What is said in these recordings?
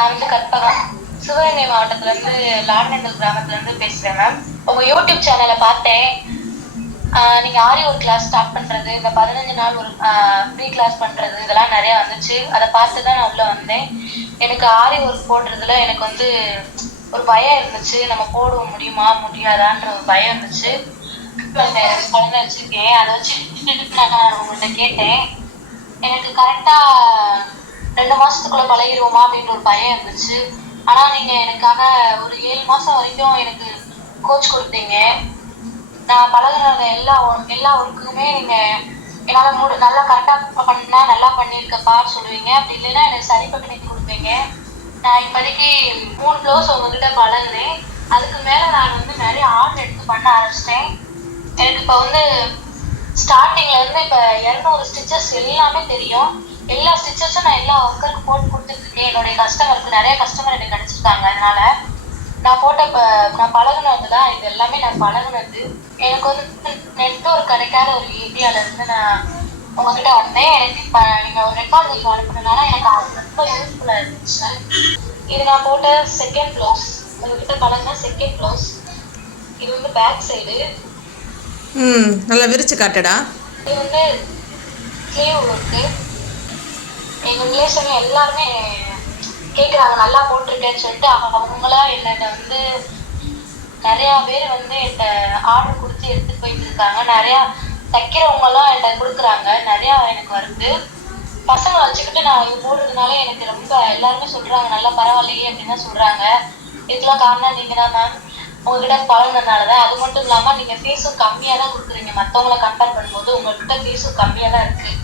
நான் வந்து கற்பகம் சிவகங்கை மாவட்டத்துல இருந்து லாடனந்தல் கிராமத்துல இருந்து பேசுறேன் மேம். உங்க யூடியூப் சேனலை பார்த்தேன். நீங்க ஆரி ஒரு கிளாஸ் ஸ்டார்ட் பண்றது, இந்த 15 நாள் ஒரு ஃப்ரீ கிளாஸ் பண்றது, இதெல்லாம் நிறைய வந்துச்சு. அதை பார்த்து தான் நான் உள்ள வந்தேன். எனக்கு ஆரி ஒர்க் போடுறதுல எனக்கு வந்து ஒரு பயம் இருந்துச்சு. நம்ம போட முடியுமா முடியாதான்ற ஒரு பயம் இருந்துச்சு. குழந்தை வச்சிருக்கேன், அதை வச்சு நான் உங்கள்கிட்ட கேட்டேன். எனக்கு கரெக்டா 2 மாசத்துக்குள்ள பழகிடுவோமா அப்படின்னு ஒரு பயம் இருந்துச்சு. ஆனா நீங்க எனக்காக ஒரு 7 மாசம் வரைக்கும் எனக்கு கோச் கொடுத்தீங்க. நான் பழகின எல்லா ஒர்க்குமே நீங்க என்னால நல்லா கரெக்டா பண்ணா நல்லா பண்ணியிருக்கப்பான்னு சொல்லுவீங்க. அப்படி இல்லைன்னா எனக்கு சரி பண்ணி கொடுப்பீங்க. நான் இப்போதைக்கு 3 ப்ளவுஸ் உங்ககிட்ட பழகுனேன். அதுக்கு மேல நான் வந்து நிறைய ஆர்டர் எடுத்து பண்ண ஆரம்பிச்சிட்டேன். எனக்கு இப்போ வந்து ஸ்டார்டிங்ல இருந்து இப்போ 200 ஸ்டிச்சஸ் எல்லாமே தெரியும். எல்லா ஸ்டிச்சஸும் நான் எல்லா ஒர்க்கருக்கு போட்டு கொடுத்துட்டு இருக்கேன். என்னுடைய கஸ்டமருக்கு நிறைய கஸ்டமர் எனக்கு கிடைச்சிருக்காங்க. அதனால நான் போட்ட நான் பழகுனதுதான் இது எல்லாமே நான் பழகுனது. எனக்கு வந்து நெட்வொர்க் கிடைக்காத ஒரு ஏரியால இருந்து நான் உங்ககிட்ட வந்தேன். எனக்கு இப்போ நீங்க ஒரு ரெக்கார்ட் வீடியோ அனுப்புனதுனால எனக்கு அது ரொம்ப யூஸ்ஃபுல்லா இருந்துச்சு. இது நான் போட்ட செகண்ட் ப்ளவுஸ், உங்ககிட்ட பழகுன செகண்ட் ப்ளவுஸ். இது வந்து பேக் சைடு. நல்லா விரிச்சு காட்டுடா. இது வந்து ஸ்லீவ் ஒர்க்கு. எங்க ரிலேஷன் எல்லாருமே கேட்குறாங்க நல்லா போட்டிருக்கேன்னு சொல்லிட்டு. அவங்களா என்னை வந்து நிறையா பேர் வந்து என்கிட்ட ஆர்டர் கொடுத்து எடுத்துட்டு போயிட்டு இருக்காங்க. நிறையா தைக்கிறவங்கலாம் என்கிட்ட கொடுக்குறாங்க. நிறையா எனக்கு வருது. பசங்களை வச்சுக்கிட்டு நான் இது போடுறதுனால எனக்கு ரொம்ப எல்லாருமே சொல்றாங்க நல்லா பரவாயில்லையே அப்படின்னு தான் சொல்றாங்க. இதுக்கெல்லாம் காரணம் நீங்க தான் மேம். உங்ககிட்ட பழகினதுனால தான். அது மட்டும் இல்லாமல் நீங்கள் ஃபீஸும் கம்மியாக தான் கொடுக்குறீங்க. மற்றவங்கள கம்பேர் பண்ணும்போது உங்கள்கிட்ட ஃபீஸும் கம்மியாக தான் இருக்குது.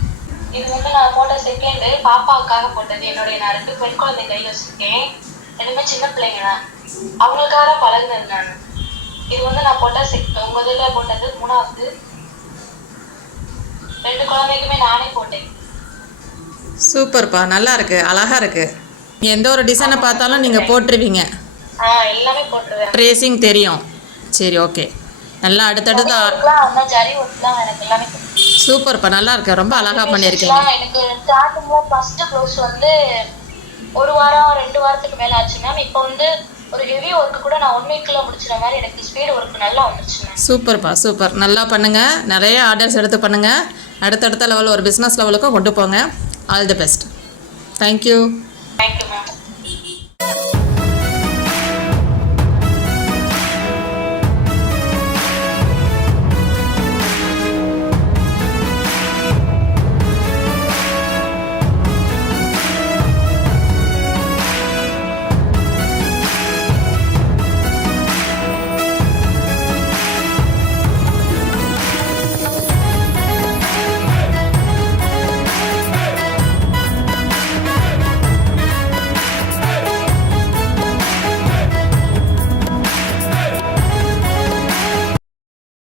இது வந்து நான் போட்ட செகண்டு பாப்பாவுக்காக போட்டது. நான் 2 பெண் குழந்தை கை வச்சிருக்கேன். ரெண்டுமே சின்ன பிள்ளைங்க தான். அவங்களுக்காக பழகுனது நான். இது வந்து நான் போட்ட உங்க இதில் போட்டது 3வது. 2 குழந்தைக்குமே நானே போட்டேன். சூப்பர்ப்பா, நல்லா இருக்கு, அழகா இருக்கு. எந்த ஒரு டிசைனை பார்த்தாலும் நீங்கள் போட்டுருவீங்க. எல்லாமே போட்டுருவேன். ட்ரேசிங் தெரியும். சரி, ஓகே. நல்லா அடுத்தடுத்து ஜரி ஒர்க்லாம் எனக்கு எல்லாமே சூப்பர்ப்பா, நல்லா இருக்கு, ரொம்ப அழகா பண்ணியிருக்கீங்க. எனக்கு ஸ்டார்டிங்ல ஃபர்ஸ்ட் ப்ளவுஸ் வந்து 1 வாரம் 2 வாரத்துக்கு மேல ஆச்சு மேம். இப்போ வந்து ஒரு ஹெவி ஒர்க்கு கூட நான் 1 வீக்ல முடிச்சிற மாதிரி எனக்கு ஸ்பீடு ஒர்க் நல்லா வந்துருச்சு மேம். சூப்பர்ப்பா, சூப்பர். நல்லா பண்ணுங்க, நிறைய ஆர்டர்ஸ் எடுத்து பண்ணுங்க. அடுத்தடுத்த லெவல் ஒரு பிஸ்னஸ் லெவலுக்கும் கொண்டு போங்க. All the best. Thank you. Thank you ma'am.